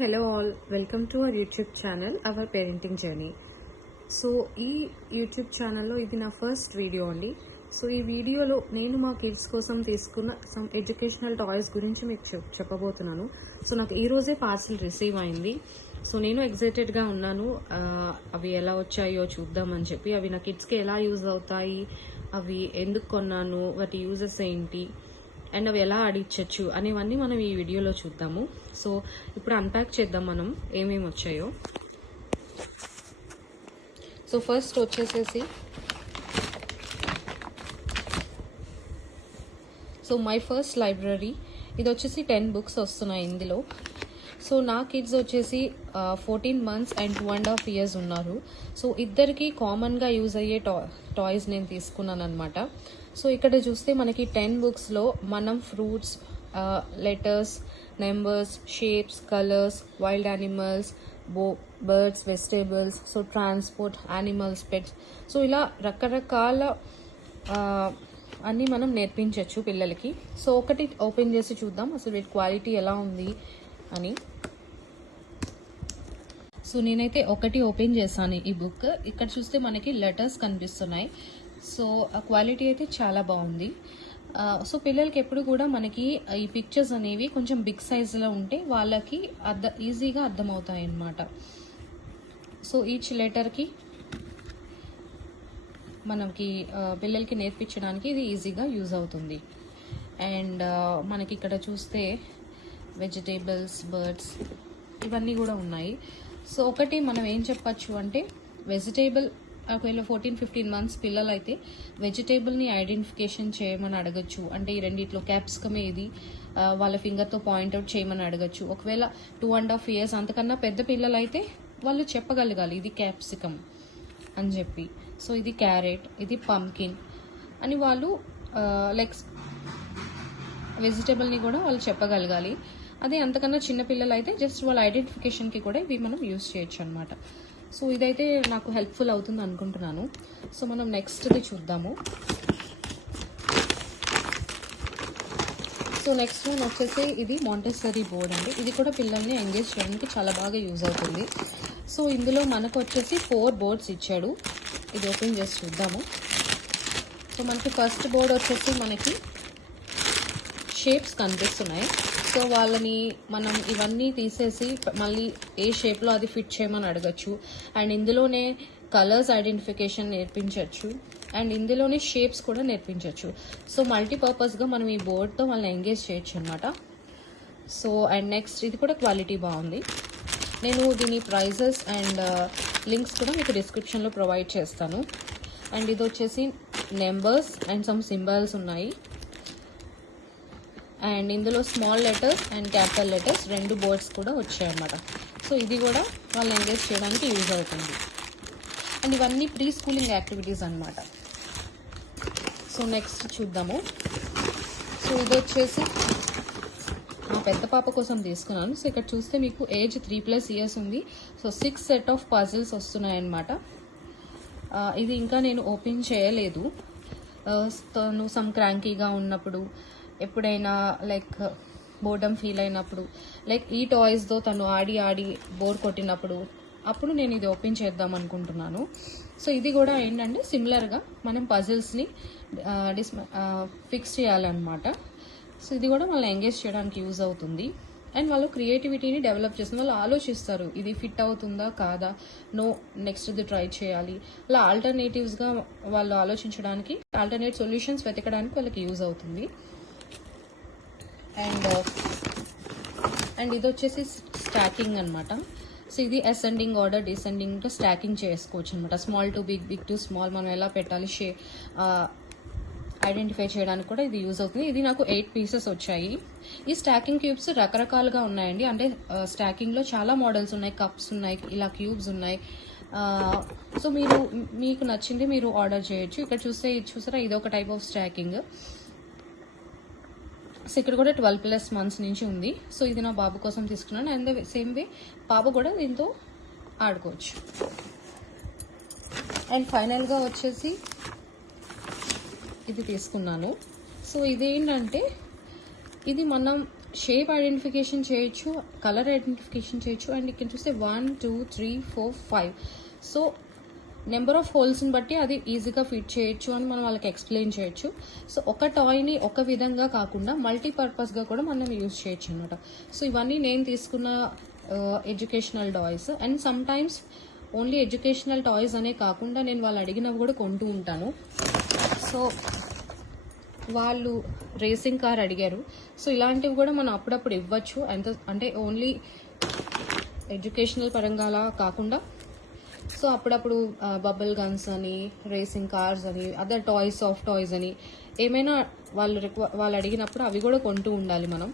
Hello all, welcome to our YouTube channel, our parenting journey. So ఈ YouTube ఛానల్లో ఇది నా ఫస్ట్ వీడియో అండి. సో ఈ వీడియోలో నేను మా కిడ్స్ కోసం తీసుకున్న సమ్ ఎడ్యుకేషనల్ టాయ్స్ గురించి మీకు చెప్పబోతున్నాను. సో నాకు ఈరోజే పార్సిల్ రిసీవ్ అయింది. సో నేను ఎక్సైటెడ్గా ఉన్నాను అవి ఎలా వచ్చాయో చూద్దామని చెప్పి. అవి నా కిడ్స్కి ఎలా యూజ్ అవుతాయి, అవి ఎందుకు కొన్నాను, వాటి యూజెస్ ఏంటి, అండ్ అవి ఎలా ఆడించవచ్చు అనేవన్నీ మనం ఈ వీడియోలో చూద్దాము. సో ఇప్పుడు అన్ప్యాక్ చేద్దాం మనం ఏమేమి వచ్చాయో. సో ఫస్ట్ వచ్చేసేసి సో మై ఫస్ట్ లైబ్రరీ, ఇది వచ్చేసి 10 books వస్తున్నాయి ఇందులో. సో నా కిడ్స్ వచ్చేసి 14 months అండ్ 2.5 years ఉన్నారు. సో ఇద్దరికి కామన్గా యూజ్ అయ్యే టాయ్స్ నేను తీసుకున్నాను అనమాట. సో ఇక్కడ చూస్తే మనకి 10 booksలో మనం fruits, letters, numbers, shapes, colours, wild animals, birds, vegetables, so transport, animals, pets, so ఇలా రకరకాల అన్నీ మనం నేర్పించవచ్చు పిల్లలకి. సో ఒకటి ఓపెన్ చేసి చూద్దాం అసలు వీటి క్వాలిటీ ఎలా ఉంది అని. సో నేనైతే ఒకటి ఓపెన్ చేశాను ఈ బుక్. ఇక్కడ చూస్తే మనకి లెటర్స్ కనిపిస్తున్నాయి. సో ఆ క్వాలిటీ అయితే చాలా బాగుంది. సో పిల్లలకి ఎప్పుడు కూడా మనకి ఈ పిక్చర్స్ అనేవి కొంచెం బిగ్ సైజులో ఉంటే వాళ్ళకి ఈజీగా అర్థమవుతాయి అన్నమాట. సో ఈచ్ లెటర్కి మనకి పిల్లలకి నేర్పించడానికి ఇది ఈజీగా యూజ్ అవుతుంది. అండ్ మనకి ఇక్కడ చూస్తే వెజిటేబుల్స్, బర్డ్స్ ఇవన్నీ కూడా ఉన్నాయి. సో ఒకటి మనం ఏం చెప్పచ్చు అంటే వెజిటేబుల్, ఒకవేళ 14-15 months పిల్లలు అయితే వెజిటేబుల్ని ఐడెంటిఫికేషన్ చేయమని అడగచ్చు. అంటే ఈ రెండిట్లో క్యాప్సికమ్ ఏది వాళ్ళ ఫింగర్తో పాయింట్అవుట్ చేయమని అడగచ్చు. ఒకవేళ 2.5 years అంతకన్నా పెద్ద పిల్లలు అయితే వాళ్ళు చెప్పగలగాలి ఇది క్యాప్సికమ్ అని చెప్పి. సో ఇది క్యారెట్, ఇది పంకిన్ అని వాళ్ళు లైక్ వెజిటేబుల్ని కూడా వాళ్ళు చెప్పగలగాలి. అదే అంతకన్నా చిన్న పిల్లలు అయితే జస్ట్ వాళ్ళ ఐడెంటిఫికేషన్కి కూడా ఇవి మనం యూజ్ చేయొచ్చు అనమాట. సో ఇదైతే నాకు హెల్ప్ఫుల్ అవుతుంది అనుకుంటున్నాను. సో మనం నెక్స్ట్ది చూద్దాము. సో నెక్స్ట్ వన్ వచ్చేసి ఇది మాంటెసరీ బోర్డ్ అండి. ఇది కూడా పిల్లల్ని ఎంగేజ్ చేయడానికి చాలా బాగా యూజ్ అవుతుంది. సో ఇందులో మనకు వచ్చేసి 4 boards ఇచ్చాడు. ఇది ఓపెన్ చేసి చూద్దాము. సో మనకి ఫస్ట్ బోర్డ్ వచ్చేసి మనకి షేప్స్ కనిపిస్తున్నాయి. సో వాళ్ళని మనం ఇవన్నీ తీసేసి మళ్ళీ ఏ షేప్లో అది ఫిట్ చేయమని అడగచ్చు. అండ్ ఇందులోనే కలర్స్ ఐడెంటిఫికేషన్ నేర్పించవచ్చు. అండ్ ఇందులోనే షేప్స్ కూడా నేర్పించవచ్చు. సో మల్టీపర్పస్గా మనం ఈ బోర్డ్తో వాళ్ళని ఎంగేజ్ చేయొచ్చు అనమాట. సో అండ్ నెక్స్ట్ ఇది కూడా క్వాలిటీ బాగుంది. నేను దీని ప్రైజెస్ అండ్ లింక్స్ కూడా మీకు డిస్క్రిప్షన్లో ప్రొవైడ్ చేస్తాను. అండ్ ఇది వచ్చేసి నెంబర్స్ అండ్ సమ్ సింబల్స్ ఉన్నాయి. అండ్ ఇందులో small letters and capital letters 2 boards కూడా వచ్చాయన్నమాట. సో ఇది కూడా వాళ్ళు ఎంగేజ్ చేయడానికి యూజ్ అవుతుంది. అండ్ ఇవన్నీ ప్రీ స్కూలింగ్ యాక్టివిటీస్ అనమాట. సో నెక్స్ట్ చూద్దాము. సో ఇది వచ్చేసి మా పెద్ద పాప కోసం తీసుకున్నాను. సో ఇక్కడ చూస్తే మీకు ఏజ్ 3+ years ఉంది. So 6 set of puzzles వస్తున్నాయన్నమాట. ఇది ఇంకా నేను ఓపెన్ చేయలేదు. తను సమ్ క్రాంకీగా ఉన్నప్పుడు, ఎప్పుడైనా లైక్ బోర్డమ్ ఫీల్ అయినప్పుడు, లైక్ ఈ టాయ్స్తో తను ఆడి బోర్ కొట్టినప్పుడు అప్పుడు నేను ఇది ఓపెన్ చేద్దాం అనుకుంటున్నాను. సో ఇది కూడా ఏంటంటే సిమిలర్గా మనం పజిల్స్ని ఫిక్స్ చేయాలన్నమాట. సో ఇది కూడా వాళ్ళని ఎంగేజ్ చేయడానికి యూజ్ అవుతుంది. అండ్ వాళ్ళు క్రియేటివిటీని డెవలప్ చేస్తుంది. వాళ్ళు ఆలోచిస్తారు ఇది ఫిట్ అవుతుందా కాదా, నెక్స్ట్ ఇది ట్రై చేయాలి. అలా ఆల్టర్నేటివ్స్గా వాళ్ళు ఆలోచించడానికి, ఆల్టర్నేట్ సొల్యూషన్స్ వెతకడానికి వాళ్ళకి యూజ్ అవుతుంది. అండ్ ఇది వచ్చేసి స్టాకింగ్ అనమాట. సో ఇది అసెండింగ్ ఆర్డర్, డిసెండింగ్ స్టాకింగ్ చేసుకోవచ్చు అనమాట. Small to big, big to small మనం ఎలా పెట్టాలి ఐడెంటిఫై చేయడానికి కూడా ఇది యూజ్ అవుతుంది. ఇది నాకు 8 pieces వచ్చాయి. ఈ స్టాకింగ్ క్యూబ్స్ రకరకాలుగా ఉన్నాయండి. అంటే స్టాకింగ్లో చాలా మోడల్స్ ఉన్నాయి. కప్స్ ఉన్నాయి, ఇలా క్యూబ్స్ ఉన్నాయి. సో మీకు నచ్చింది మీరు ఆర్డర్ చేయొచ్చు. ఇక్కడ చూసారా ఇది ఒక టైప్ ఆఫ్ స్టాకింగ్. సో ఇక్కడ కూడా 12+ months నుంచి ఉంది. సో ఇది నా బాబు కోసం తీసుకున్నాను. అండ్ సేమ్ వే పాప కూడా దీంతో ఆడుకోవచ్చు. అండ్ ఫైనల్గా వచ్చేసి ఇది తీసుకున్నాను. సో ఇదేంటంటే ఇది మనం షేప్ ఐడెంటిఫికేషన్ చేయొచ్చు, కలర్ ఐడెంటిఫికేషన్ చేయొచ్చు. అండ్ ఇక్కడ చూస్తే 1 2 3 4 5. సో నెంబర్ ఆఫ్ హోల్స్ని బట్టి అది ఈజీగా ఫిట్ చేయొచ్చు అని మనం వాళ్ళకి ఎక్స్ప్లెయిన్ చేయొచ్చు. సో ఒక టాయ్ని ఒక విధంగా కాకుండా మల్టీపర్పస్గా కూడా మనం యూజ్ చేయొచ్చు అనమాట. సో ఇవన్నీ నేను తీసుకున్న educational toys. And some times only educational toys అనే కాకుండా నేను వాళ్ళు అడిగినవి కూడా కొంటూ ఉంటాను. సో వాళ్ళు రేసింగ్ కార్ అడిగారు. సో ఇలాంటివి కూడా మనం అప్పుడప్పుడు ఇవ్వచ్చు. అంటే ఓన్లీ ఎడ్యుకేషనల్ పరంగా అలా కాకుండా సో అప్పుడప్పుడు బబుల్ గన్స్ అని, రేసింగ్ కార్స్ అని, అదర్ టాయ్స్, సాఫ్ట్ టాయ్స్ అని ఏమైనా వాళ్ళు అడిగినప్పుడు అవి కూడా కొంటూ ఉండాలి మనం.